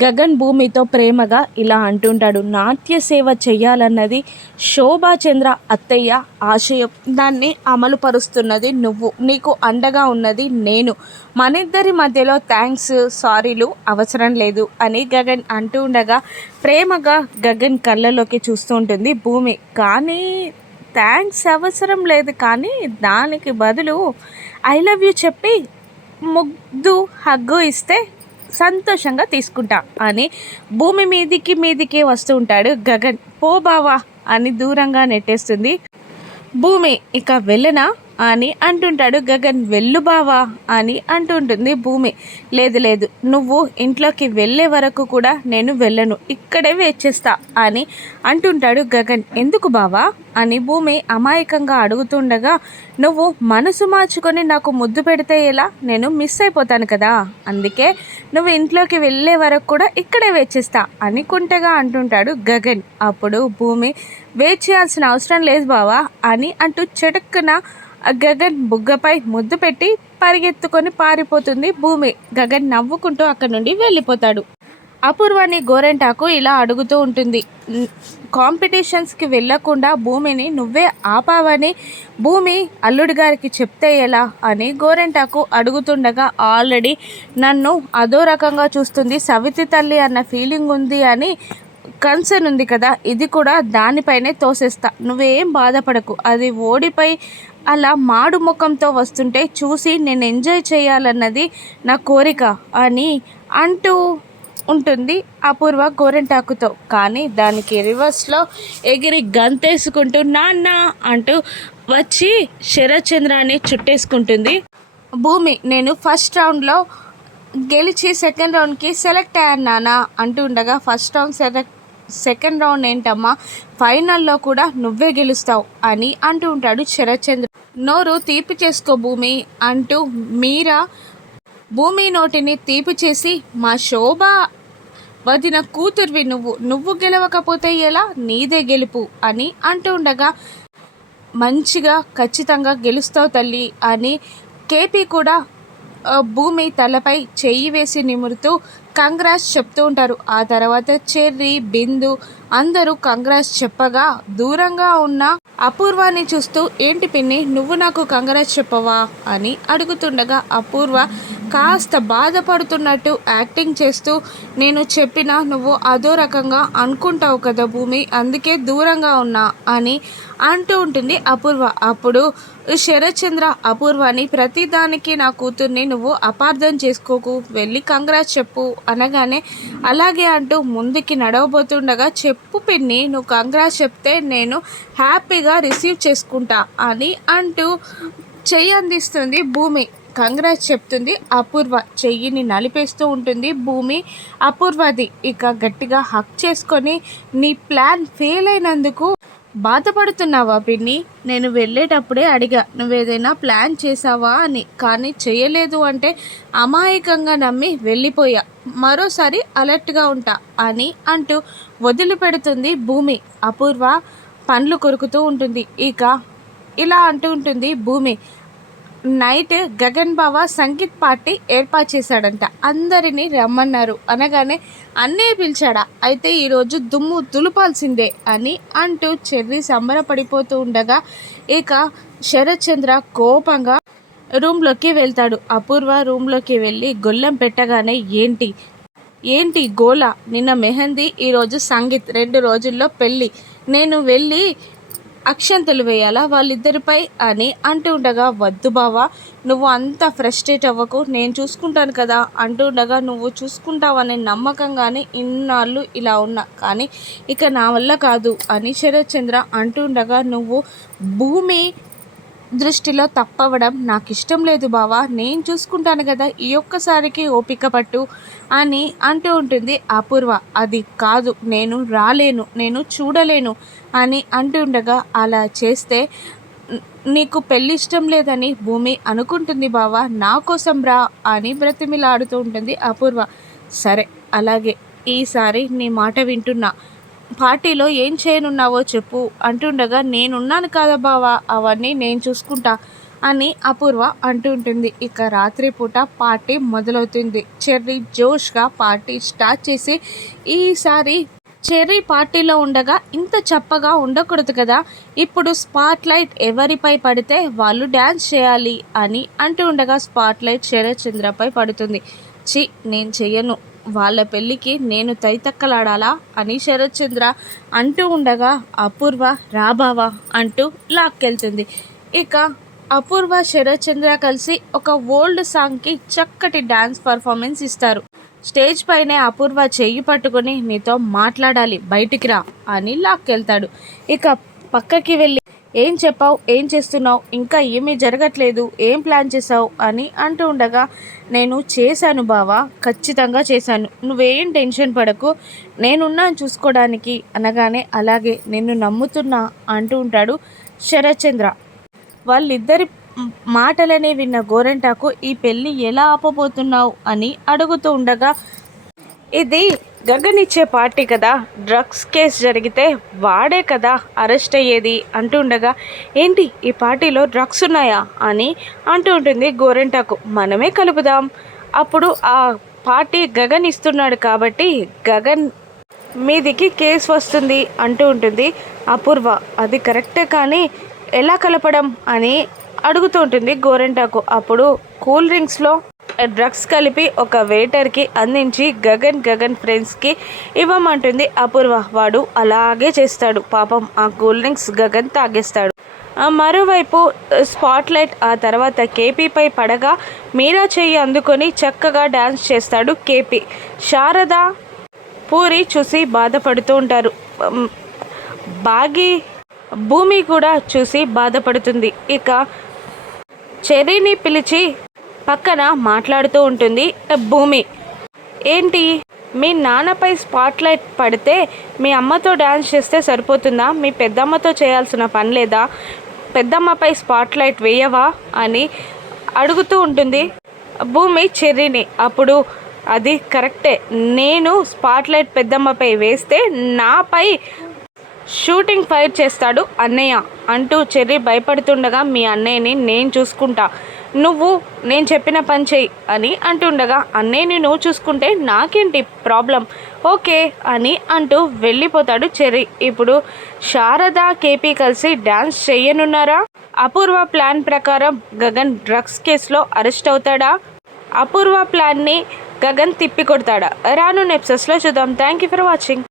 గగన్ భూమితో ప్రేమగా ఇలా అంటుంటాడు, నాట్య సేవ చెయ్యాలన్నది శోభాచంద్ర అత్తయ్య ఆశయం. దాన్ని అమలు పరుస్తున్నది నువ్వు, నీకు అండగా ఉన్నది నేను. మనిద్దరి మధ్యలో థ్యాంక్స్ సారీలు అవసరం లేదు అని గగన్ అంటూ ఉండగా ప్రేమగా గగన్ కళ్ళలోకి చూస్తూ ఉంటుంది భూమి. కానీ థ్యాంక్స్ అవసరం లేదు, కానీ దానికి బదులు ఐ లవ్ యూ చెప్పి ముగ్ధు హగ్గు ఇస్తే సంతోషంగా తీసుకుంటా అని భూమి మీదికి వస్తూ ఉంటాడు గగన్. పో బావా అని దూరంగా నెట్టేస్తుంది భూమి. ఇక వెళ్ళనా అని అంటుంటాడు గగన్. వెళ్ళు బావా అని అంటుంటుంది భూమి. లేదు నువ్వు ఇంట్లోకి వెళ్ళే వరకు కూడా నేను వెళ్ళను, ఇక్కడే వేచేస్తా అని అంటుంటాడు గగన్. ఎందుకు బావా అని భూమి అమాయకంగా అడుగుతుండగా, నువ్వు మనసు మార్చుకొని నాకు ముద్దు పెడితే ఎలా, నేను మిస్ అయిపోతాను కదా, అందుకే నువ్వు ఇంట్లోకి వెళ్ళే వరకు కూడా ఇక్కడే వేచేస్తా అని కుంటగా అంటుంటాడు గగన్. అప్పుడు భూమి, వెయిట్ చేయాల్సిన అవసరం లేదు బావా అని అంటూ చటుక్కున గగన్ బుగ్గపై ముద్దు పెట్టి పరిగెత్తుకొని పారిపోతుంది భూమి. గగన్ నవ్వుకుంటూ అక్కడి నుండి వెళ్ళిపోతాడు. అపూర్వాని గోరెంటాకు ఇలా అడుగుతూ ఉంటుంది, కాంపిటీషన్స్కి వెళ్ళకుండా భూమిని నువ్వే ఆపావని భూమి అల్లుడి గారికి చెప్తే ఎలా అని గోరెంటాకు అడుగుతుండగా, ఆల్రెడీ నన్ను అదో రకంగా చూస్తుంది సవితి తల్లి అన్న ఫీలింగ్ ఉంది అని కన్సర్న్ ఉంది కదా, ఇది కూడా దానిపైనే తోసేస్తా, నువ్వేం బాధపడకు, అది ఓడిపై అలా మాడు ముఖంతో వస్తుంటే చూసి నేను ఎంజాయ్ చేయాలన్నది నా కోరిక అని అంటూ ఉంటుంది అపూర్వ గోరెంటాకుతో. కానీ దానికి రివర్స్లో ఎగిరి గంతేసుకుంటూ నాన్న అంటూ వచ్చి శరత్చంద్రాన్ని చుట్టేసుకుంటుంది భూమి. నేను ఫస్ట్ రౌండ్లో గెలిచి సెకండ్ రౌండ్కి సెలెక్ట్ అయ్యాను నాన్న అంటూ ఉండగా, ఫస్ట్ రౌండ్ సెకండ్ రౌండ్ ఏంటమ్మా, ఫైనల్లో కూడా నువ్వే గెలుస్తావు అని అంటూ ఉంటాడు శరత్చంద్ర. నోరు తీపి చేసుకో భూమి అంటూ మీరా భూమి నోటిని తీపి చేసి, మా శోభ వదిన కూతుర్వి నువ్వు గెలవకపోతే ఎలా, నీదే గెలుపు అని అంటూ ఉండగా, మంచిగా ఖచ్చితంగా గెలుస్తావు తల్లి అని కేపీ కూడా భూమి తలపై చెయ్యి వేసి నిమురుతూ కంగ్రాట్స్ చెప్తూ ఉంటారు. ఆ తర్వాత చెర్రీ, బిందు అందరూ కంగ్రాట్స్ చెప్పగా దూరంగా ఉన్న అపూర్వాని చూస్తూ, ఏంటి పిన్ని నువ్వు నాకు కంగ్రాట్స్ చెప్పవా అని అడుగుతుండగా అపూర్వ కాస్త బాధపడుతున్నట్టు యాక్టింగ్ చేస్తూ, నేను చెప్పినా నువ్వు అదో రకంగా అనుకుంటావు కదా భూమి, అందుకే దూరంగా ఉన్నా అని అంటూ ఉంటుంది అపూర్వ. అప్పుడు శరత్చంద్ర అపూర్వాని, ప్రతిదానికి నా కూతుర్ని నువ్వు అపార్థం చేసుకోకు, వెళ్ళి కంగ్రాట్స్ చెప్పు అనగానే అలాగే అంటూ ముందుకి నడవబోతుండగా, చెప్పు పిన్ని నువ్వు కంగ్రాట్స్ చెప్తే నేను హ్యాపీగా రిసీవ్ చేసుకుంటా అని అంటూ చెయ్యి అందిస్తుంది భూమి. కంగ్రాట్స్ చెప్తుంది అపూర్వ. చెయ్యిని నలిపేస్తూ ఉంటుంది భూమి అపూర్వది. ఇక గట్టిగా హక్ చేసుకొని, నీ ప్లాన్ ఫెయిల్ అయినందుకు బాధపడుతున్నావా పిన్ని, నేను వెళ్ళేటప్పుడే అడిగా నువ్వేదైనా ప్లాన్ చేసావా అని, కానీ చేయలేదు అంటే అమాయకంగా నమ్మి వెళ్ళిపోయా, మరోసారి అలర్ట్గా ఉంటా అని అంటూ వదిలిపెడుతుంది భూమి. అపూర్వ పండ్లు కొరుకుతూ ఉంటుంది. ఇక ఇలా అంటూ ఉంటుంది భూమి, నైట్ గగన్ బావ సంగీత్ పార్టీ ఏర్పాటు చేశాడంట, అందరినీ రమ్మన్నారు అనగానే అన్నయ్య పిలిచాడా, అయితే ఈరోజు దుమ్ము దులుపాల్సిందే అని అంటూ చెర్రీ సంబరపడిపోతూ ఉండగా, ఇక శరత్చంద్ర కోపంగా రూమ్లోకి వెళ్తాడు. అపూర్వ రూమ్లోకి వెళ్ళి గొల్లెం పెట్టగానే, ఏంటి గోల, నిన్న మెహందీ, ఈరోజు సంగీత్, 2 రోజుల్లో పెళ్ళి, నేను వెళ్ళి అక్షంతలు వేయాలా వాళ్ళిద్దరిపై అని అంటూ ఉండగా, వద్దు బావా నువ్వు అంత ఫ్రస్ట్రేట్ అవ్వకు, నేను చూసుకుంటాను కదా అంటూ ఉండగా, నువ్వు చూసుకుంటావనే నమ్మకంగానే ఇన్నాళ్ళు ఇలా ఉన్నా, కానీ ఇక నా వల్ల కాదు అని శరత్చంద్ర అంటూ ఉండగా, నువ్వు భూమి దృష్టిలో తప్పవడం నాకు ఇష్టం లేదు బావా, నేను చూసుకుంటాను కదా, ఈ ఒక్కసారికి ఓపిక పట్టు అని అంటూ ఉంటుంది అపూర్వ. అది కాదు, నేను రాలేను, నేను చూడలేను అని అంటుండగా, అలా చేస్తే నీకు పెళ్ళి ఇష్టం లేదని భూమి అనుకుంటుంది బావా, నా కోసం రా అని బ్రతిమిలాడుతూ ఉంటుంది అపూర్వ. సరే అలాగే, ఈసారి నీ మాట వింటున్నా, పార్టీలో ఏం చేయనున్నావో చెప్పు అంటుండగా, నేనున్నాను కదా బావా, అవన్నీ నేను చూసుకుంటా అని అపూర్వ అంటూ ఉంటుంది. ఇక రాత్రిపూట పార్టీ మొదలవుతుంది. చెర్రీ జోష్గా పార్టీ స్టార్ట్ చేసి, ఈసారి చెర్రీ పార్టీలో ఉండగా ఇంత చప్పగా ఉండకూడదు కదా, ఇప్పుడు స్పాట్లైట్ ఎవరిపై పడితే వాళ్ళు డ్యాన్స్ చేయాలి అని అంటూ ఉండగా స్పాట్లైట్ శరత్చంద్రపై పడుతుంది. చి, నేను చెయ్యను, వాళ్ళ పెళ్ళికి నేను తైతక్కలాడాలా అని శరత్చంద్ర అంటూ ఉండగా అపూర్వ రాబావా అంటూ లాక్కెళ్తుంది. ఇక అపూర్వ శరత్చంద్ర కలిసి ఒక ఓల్డ్ సాంగ్కి చక్కటి డ్యాన్స్ పర్ఫార్మెన్స్ ఇస్తారు. స్టేజ్ పైనే అపూర్వ చెయ్యి పట్టుకొని నీతో మాట్లాడాలి, బయటికి రా అని లాక్కెళ్తాడు. ఇక పక్కకి వెళ్ళి ఏం చెప్పావు, ఏం చేస్తున్నావు, ఇంకా ఏమీ జరగట్లేదు, ఏం ప్లాన్ చేసావు అని అంటూ ఉండగా నేను చేశాను బావా, ఖచ్చితంగా చేశాను, నువ్వేం టెన్షన్ పడకు, నేనున్నాను చూసుకోవడానికి అనగానే అలాగే నిన్ను నమ్ముతున్నా అంటూ ఉంటాడు శరత్చంద్ర. వాళ్ళిద్దరి మాటలనే విన్న గోరెంటాకు ఈ పెళ్ళి ఎలా ఆపబోతున్నావు అని అడుగుతూ ఉండగా, ఇది గగన్ ఇచ్చే పార్టీ కదా, డ్రగ్స్ కేసు జరిగితే వాడే కదా అరెస్ట్ అయ్యేది అంటూ ఉండగా, ఏంటి ఈ పార్టీలో డ్రగ్స్ ఉన్నాయా అని అంటూ ఉంటుంది గోరెంటాకు. మనమే కలుపుదాం, అప్పుడు ఆ పార్టీ గగన్ ఇస్తున్నాడు కాబట్టి గగన్ మీదికి కేసు వస్తుంది అంటూ ఉంటుంది అపూర్వ. అది కరెక్టే కానీ ఎలా కలపడం అని అడుగుతూ ఉంటుంది గోరెంటాకు. అప్పుడు కూల్ డ్రింక్స్లో డ్రగ్స్ కలిపి ఒక వెయిటర్కి అందించి గగన్ ఫ్రెండ్స్కి ఇవ్వమంటుంది అపూర్వ. వాడు అలాగే చేస్తాడు. పాపం ఆ కూల్ డ్రింక్స్ గగన్ తాగేస్తాడు. మరోవైపు స్పాట్లైట్ ఆ తర్వాత కేపీపై పడగా మీరా చెయ్యి అందుకొని చక్కగా డ్యాన్స్ చేస్తాడు కేపీ. శారద పూరి చూసి బాధపడుతూ ఉంటారు. బాగి భూమి కూడా చూసి బాధపడుతుంది. ఇక చెర్రీని పిలిచి పక్కన మాట్లాడుతూ ఉంటుంది భూమి. ఏంటి, మీ నాన్నపై స్పాట్లైట్ పడితే మీ అమ్మతో డ్యాన్స్ చేస్తే సరిపోతుందా, మీ పెద్దమ్మతో చేయాల్సిన పని లేదా, పెద్దమ్మపై స్పాట్లైట్ వేయవా అని అడుగుతూ ఉంటుంది భూమి చెర్రీని. అప్పుడు అది కరెక్టే, నేను స్పాట్లైట్ పెద్దమ్మపై వేస్తే నాపై షూటింగ్ ఫైర్ చేస్తాడు అన్నయ్య అంటూ చెర్రీ భయపడుతుండగా, మీ అన్నయ్యని నేను చూసుకుంటా, నువ్వు నేను చెప్పిన పని చెయ్యి అని అంటుండగా, అన్నయ్యని నువ్వు చూసుకుంటే నాకేంటి ప్రాబ్లం, ఓకే అని అంటూ వెళ్ళిపోతాడు చెర్రీ. ఇప్పుడు శారద కేపీ కలిసి డ్యాన్స్ చెయ్యనున్నారా? అపూర్వ ప్లాన్ ప్రకారం గగన్ డ్రగ్స్ కేసులో అరెస్ట్ అవుతాడా? అపూర్వ ప్లాన్ని గగన్ తిప్పికొడతాడా? రాను ఎపిసోడ్స్లో చూద్దాం. Thank you for watching.